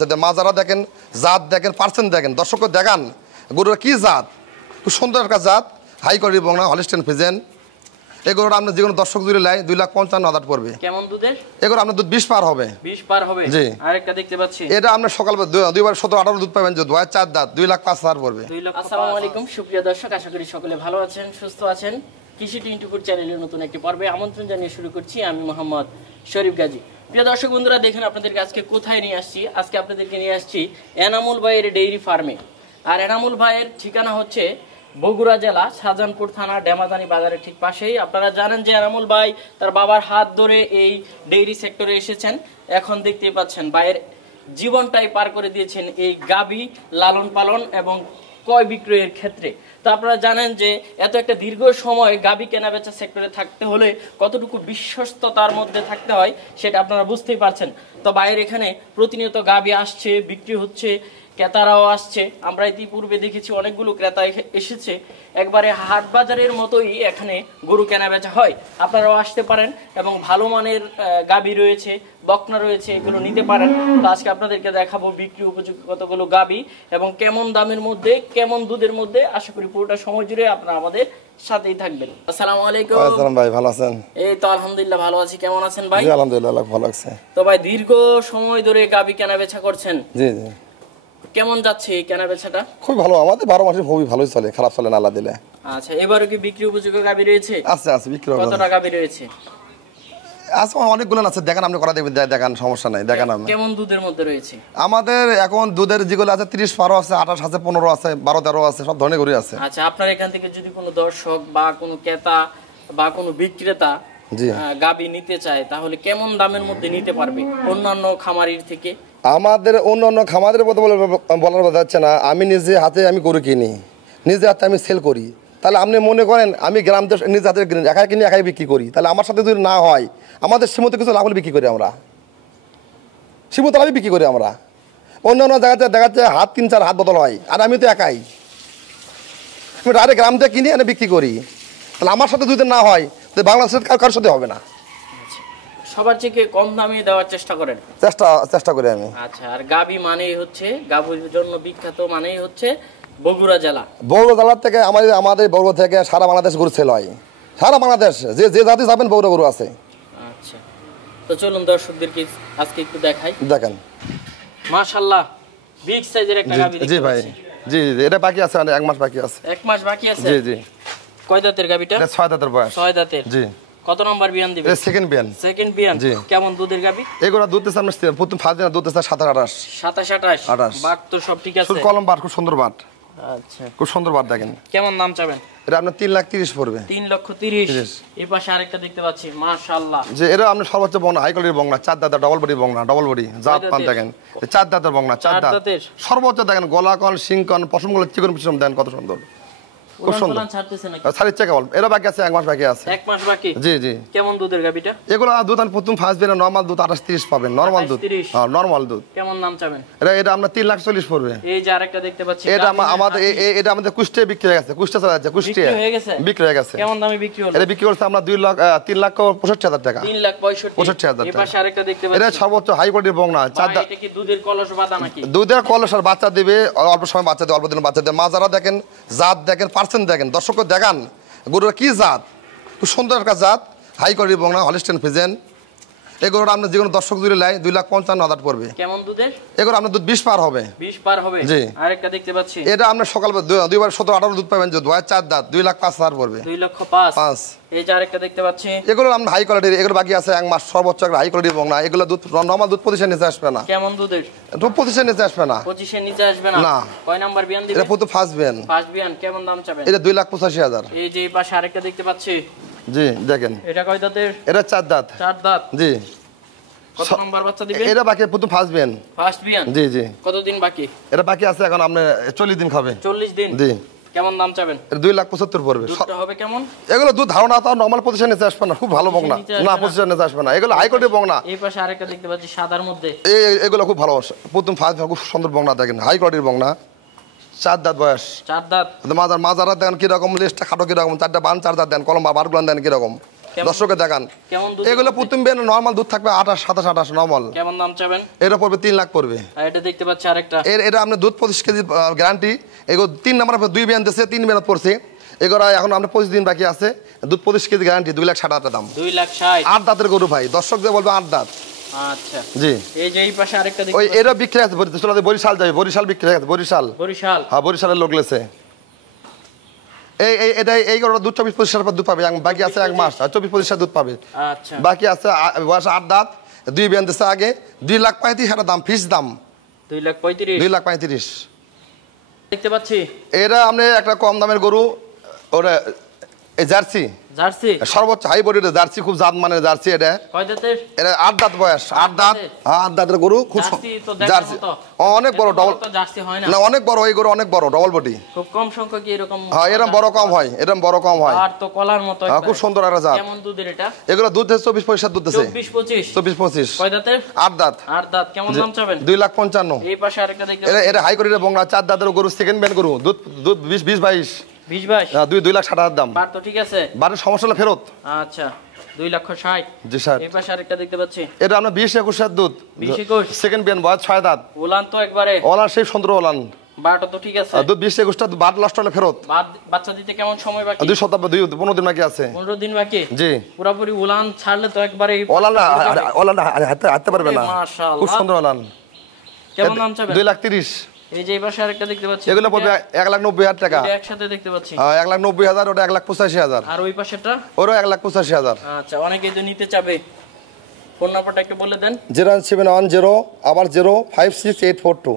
মাজারা দেখেন, জাত দেখেন, পার্সেন্ট দেখেন, দর্শককে দেখান গরুর কি জাত, খুব সুন্দর একটা জাত, হাই কোয়ালিটি বংনা হলিস্টেন ফিজেন। এই গরুটা আপনার যে কোনো দর্শক জুড়ে লাই 2,55,000 পড়বে। কেমন দুধের? এই গরু আপনার দুধ 20 পার হবে। 20 পার হবে। জি। আরেকটা দেখতে পাচ্ছি, এটা আপনার সকাল 2বার 17-18 দুধ পাবেন, যদি 4 দাঁত 2,05,000 পড়বে। আসসালামু আলাইকুম সুপ্রিয় দর্শক, আশা করি সকলে ভালো আছেন, সুস্থ আছেন। কৃষি 24 চ্যানেলের নতুন একটি পর্বে আমন্ত্রণ জানিয়ে শুরু করছি আমি মোহাম্মদ শরীফ গাজী। প্রিয় দর্শক বন্ধুরা, দেখেন আপনাদেরকে আজকে কোথায় নিয়ে আসছি। আজকে আপনাদেরকে নিয়ে আসছি এনামুল ভাইয়ের ডেইরি ফার্মে। আর এনামুল ভাইয়ের ঠিকানা হচ্ছে বগুড়া জেলা শাহজাহানপুর থানা ডেমাদানি বাজারের ঠিক পাশেই। আপনারা জানেন যে এনামুল ভাই তার বাবার হাত ধরে এই ডেইরি সেক্টরে এসেছেন। এখন দেখতে পাচ্ছেন ভাইয়ের জীবনটাই পার করে দিয়েছেন এই গাভী লালন পালন এবং ক্রয় বিক্রয়ের ক্ষেত্রে। তো আপনারা জানেন যে এত একটা দীর্ঘ সময় গাভী কেনাবেচা সেক্টরে থাকতে হলে কতটুকু বিশ্বস্ততার মধ্যে থাকতে হয় সেটা আপনারা বুঝতেই পারছেন। তো বাইরে এখানে প্রতিনিয়ত গাভী আসছে, বিক্রি হচ্ছে, ক্রেতারাও আসছে। আমরা ইতিপূর্বে দেখেছি অনেকগুলো ক্রেতা এসেছে। একবারে হাট বাজারের মতোই এখানে গরু কেনাবেচা হয়। আপনারাও আসতে পারেন এবং ভালো মানের গাভী রয়েছে, বকনা রয়েছে, এগুলো নিতে পারেন। তো আজকে আপনাদেরকে দেখাবো বিক্রি উপযোগী কতগুলো গাভী এবং কেমন দামের মধ্যে, কেমন দুধের মধ্যে। আশা করি পুরোটা সময় জুড়ে আপনারা আমাদের সাথেই থাকবেন। আসসালামু আলাইকুম। আসসালাম ভাই, ভালো আছেন? এই তো আলহামদুলিল্লাহ ভালো আছি। কেমন আছেন ভাই? জি আলহামদুলিল্লাহ ভালো আছে। তো ভাই দীর্ঘ সময় ধরে গাভী কেনাবেচা করছেন। জি জি। কেমন যাচ্ছে এই কেনাবেচাটা? খুব ভালো, আমাদের 12 মাসে খুবই ভালোই চলে, খারাপ চলে না আল্লাহ দিলে। আচ্ছা, এবারে কি বিক্রি উপযোগী গাভী রয়েছে? আছে আছে, বিক্রি হবে। কতটা গাভী রয়েছে? আছে অনেকগুলো আছে, দেখান আপনি করা দেবেন, দেখান, সমস্যা নাই, দেখান আপনি। কেমন দুধের মধ্যে রয়েছে? আমাদের এখন দুধের যেগুলো আছে 30 12 আছে, 28 আছে, 15 আছে, 12 13 আছে, সব ধরনের গরু আছে। আচ্ছা, আপনার এখান থেকে যদি কোনো দর্শক বা কোনো ক্রেতা বা কোনো বিক্রেতা গাভী নিতে চায় তাহলে কেমন দামের মধ্যে নিতে পারবে অন্যান্য খামারির থেকে? আমাদের অন্যান্য খামারের কথা বলার কথা হচ্ছে না, আমি নিজে হাতে আমি গরু কিনি, নিজে হাতে আমি সেল করি। তাহলে আপনি মনে করেন আমি গ্রাম দেশ নিজে হাতে একাই কিনি, একাই বিক্রি করি, তাহলে আমার সাথে যদি না হয়, আমাদের সীমিত কিছু লাভ হলে বিক্রি করি, আমরা সীমিত লাভই বিক্রি করি। আমরা অন্য অন্য জায়গাতে দেখা যাচ্ছে হাত 3-4 হাত বদল হয়, আর আমি তো একাই, আমি ডাইরেক্ট গ্রাম থেকে কিনি এনে বিক্রি করি। তাহলে আমার সাথে যদি না হয়, বাংলাদেশের কারোর সাথে হবে না। সবার থেকে কম দামে দেওয়ার চেষ্টা করেন? চেষ্টা করি আমি। আচ্ছা, আর গাভী মানেই হচ্ছে, গাভীর জন্য বিখ্যাত মানেই হচ্ছে বগুড়া জেলা। বগুড়া জেলার থেকে আমাদের বগুড়া থেকে সারা বাংলাদেশ গরু সেল হয়, সারা বাংলাদেশ যে জাতি যাবেন বগুড়া গরু আছে। আচ্ছা, তো চলুন দর্শকদেরকে আজকে একটু দেখাই। দেখেন মাশাআল্লাহ, বিগ সাইজের একটা গাভী। জি ভাই, জি জি, এটা বাকি আছে, 1 মাস বাকি আছে। 1 মাস বাকি আছে? জি জি। কয় দাঁতের গাভীটা? এটা 6 দাঁতের বয়স। 6 দাঁতের। জি। কত নাম্বার বিয়ান দিবে? এটা সেকেন্ড বিয়ান। সেকেন্ড বিয়ান। জি। কেমন দুধের গাভী? এগুলা দুধ দিতে আমরা প্রথম ফার্স্ট দিন দুধ দিতে 27-28। 27-28 বাট তো সব ঠিক আছে? কলম বাট, খুব সুন্দর বাট। আচ্ছা, খুব সুন্দর বাট। দেখেন কেমন দাম চাবেন? এটা আপনার 3,30,000 পড়বে। 3,30,000। এই পাশে আরেকটা দেখতে পাচ্ছি, মাশাআল্লাহ। যে এটা আপনি সর্বোচ্চ বংনা, হাই কোয়ালিটির বংনা, 4 দাঁতের ডবল বডি বংনা, ডবল বডি জাত পান। দেখেন 4 দাঁতের বংনা, 4 দাঁত সর্বোচ্চ। দেখেন গলা কল, সিংকন, পশমগুলো চিকন পিছন দেন, কত সুন্দর, খুব সুন্দর। ছাড়তেছে নাকি? ছাড়িচ্ছে কেবল। এরা বাকি আছে, 1 মাস বাকি আছে। 1 মাস বাকি? জি জি। কেমন দুধের গাভীটা? এগুলো দুধ প্রথম ফার্স্ট বিয়ান নরমাল দুধ 28-30 পাবেন, নরমাল দুধ। হ্যাঁ, নরমাল দুধ। কেমন দাম চাবেন? এটা আমরা 3,40,000 পড়বে। এই যে আরেকটা দেখতে পাচ্ছি, এটা আমাদের কুষ্টিয়া বিক্রি হয়ে গেছে, কুষ্টিয়া চলে যাচ্ছে, কুষ্টিয়া বিক্রি হয়ে গেছে। কেমন দামে বিক্রি হলো? এটা বিক্রি করছে আমরা 3,65,000 টাকা। 3,65,000। এই পাশে আরেকটা দেখতে পাচ্ছি, এটা সর্বোচ্চ হাই কোয়ালিটির বংনা, 4 দাঁত। এটা কি দুধের কলস বাঁধা নাকি? দুধের কলস, আর বাচ্চা দিবে অল্প সময়, বাচ্চা দেবে অল্প দিন বাচ্চা দেবে। মাজারা দেখেন, জাত দেখেন, পার্সেন্ট দেখেন, দর্শককে দেখান গরুর কি জাত, খুব সুন্দর একটা জাত, হাই কোয়ালিটির বংনা হলিস্টেন ফিজেন। এই গরুটা আপনার যে কোনো দর্শক জুড়ে লাই 2,55,000 পড়বে। কেমন দুধের? এগুলো আপনার দুধ 20 পার হবে। 20 পার হবে। জি। আরেকটা দেখতে পাচ্ছি, এটা আপনার সকাল 2বার 17-18 দুধ পাবেন, যদি 4 দাঁত 2,05,000 পড়বে। 2,05,000। এই যে আরেকটা দেখতে পাচ্ছি, এগুলো আমরা হাই কোয়ালিটির, এগুলো বাকি আছে 1 মাস সর্বোচ্চ একটা হাই কোয়ালিটির বংনা। এগুলো দুধ নরমাল দুধ 25-এর নিচে আসবে না। কেমন দুধের? 25-এর নিচে আসবে না। 25-এর নিচে আসবে না? না। কয় নাম্বার বিয়ান দিবে? এটা প্রথম ফার্স্ট বিয়ান। ফার্স্ট বিয়ান। কেমন দাম চাবেন? এটা 2,85,000। এই যে এই পাশে আরেকটা দেখতে পাচ্ছি। জি দেখেন, এটা কয় দাঁতের? এটা 4 দাঁত। 4 দাঁত। জি। কত নাম্বার বাচ্চা দিবে? এটা বাকি প্রথম ফার্স্ট বিয়ান। ফার্স্ট বিয়ান। জি জি। কতদিন বাকি? এটা বাকি আছে এখন আপনি 40 দিন খাবে। 40 দিন। জি। কেমন দাম চাবেন? এটা 2,75,000 পড়বে। দুধটা হবে কেমন? এগুলো দুধ ধারণা তো নরমাল পজিশনে নিচে আসবে না, খুব ভালো বংনা না, পজিশনে নিচে আসবে না। এগুলো হাই কোয়ালিটির বংনা। এই পাশে আরেকটা দেখতে পাচ্ছি সাদার মধ্যে, এগুলো খুব ভালো, প্রথম ফার্স্ট খুব সুন্দর বংনা। দেখেন হাই কোয়ালিটির বংনা, 4 দাঁত বয়স। 4 দাঁত। মাজারা দেন কিরকম, লেজটা খাটো কিরকম, 4টা বান 4 দাঁত দেন, কলম বারগুলান দেন কিরকম, দর্শকে দেখান। কেমন দুধ? এগুলো প্রথম বিয়ান নরমাল দুধ থাকবে 28 27 28 নরমাল। কেমন দাম চাবেন? এটা পড়বে 3 লাখ পড়বে। আর এটা দেখতে পাচ্ছি আরেকটা, এটা আপনি দুধ 25 কেজি গ্যারান্টি। এগুলো 3 নাম্বার 2 বিয়ান দিচ্ছে, 3 বিয়ান পড়ছে। এগুলো এখন আপনার 25 দিন বাকি আছে, দুধ 25 কেজি গ্যারান্টি, 2,60,000 দাম। 2,60,000। 8 দাঁতের গরু ভাই, দর্শকদের বলবে 8 দাঁত। আচ্ছা জি। এই যে এই পাশে আরেকটা দেখতে ওই পাচ্ছি, এটা বিক্রি আছে বরিশাল যাবে, বরিশাল বিক্রি আছে, বরিশাল। বরিশাল। হ্যাঁ বরিশালের লোক লেছে। এই গরুটা দুধ 24-25 পর দুধ পাবে, বাকি আছে 1 মাস, 24-25 দুধ পাবে। আচ্ছা বাকি আছে বয়স 8 দাঁত, 2 বিয়ান দিচ্ছে আগে, 2,35,000 দাম, ফিক্স দাম 2,35,000। 2,35,000 দেখতে পাচ্ছি এটা আপনি একটা কম দামের গরু, ওরা এই জার্সি জার্সি, সর্বোচ্চ হাই বডির জার্সি, খুব জাত মানের জার্সি। এটা কয় দাঁতের? এটা 8 দাঁত বয়স, 8 দাঁত। হ্যাঁ 8 দাঁতের গরু, খুব জার্সি তো দেখার জার্সি মতো। অনেক বড়, এত ডবল তো জার্সি হয় না। না, অনেক বড় এই গরু, অনেক বড়, ডবল বডি। খুব কম সংখ্যক এরকম। হ্যাঁ এরকম বড় কম হয়, এরকম বড় কম হয়। আর তো কলার মতো হ্যাঁ খুব একবারে। সুন্দর একটা জাত। কেমন দুধের এটা? এগুলো দুধ 24-25 দুধ দিছে। 24-25। 24-25 কয় দাঁতের? 8 দাঁত। 8 দাঁত। কেমন দাম চাবেন? 2,55,000। এই পাশে আরেকটা দেখতে এটা পাচ্ছি, এটা হাই কোয়ালিটির বংলা 4 দাঁতের গরু, সেকেন্ড ব্যান্ড গরু, দুধ দুধ 20-22। 20-22। 2,60,000 দাম। বার তো ঠিক আছে। বাড়ির সমস্যা হলে ফেরত। আচ্ছা 2,60,000। জি স্যার। এই পাশে আরেকটা দেখতে পাচ্ছি, এটা আমরা 20-21 দুধ, 20-21। সেকেন্ড ব্যান্ড বয়স 6 দাঁত। ওলান তো একবারে, ওলান সেই সুন্দর ওলান। বারটা তো ঠিক আছে। দুধ 20-21 বাদ লস্ট হলে ফেরত। বাচ্চা দিতে কেমন সময় বাকি? 2 সপ্তাহ 15 দিন বাকি আছে। 15 দিন বাকি। জি। পুরোপুরি উলান ছাড়লে তো একবারে ওলান হাঁটতে পারবে না, মাশাআল্লাহ। খুব সুন্দর ওলান। কেমন দাম চাবেন? 2,30,000। এই যে এই পাশে আরেকটা দেখতে পাচ্ছি, এগুলো পড়বে 1,90,000 টাকা। এটা একসাথে দেখতে পাচ্ছি। 1,90,000, ওটা 1,85,000। আর ওই পাশেরটা? ওরও 1,85,000। আচ্ছা অনেকেই তো নিতে চাবে, ফোন নাম্বারটা একটু বলে দেন। 07110 আবার 056 842।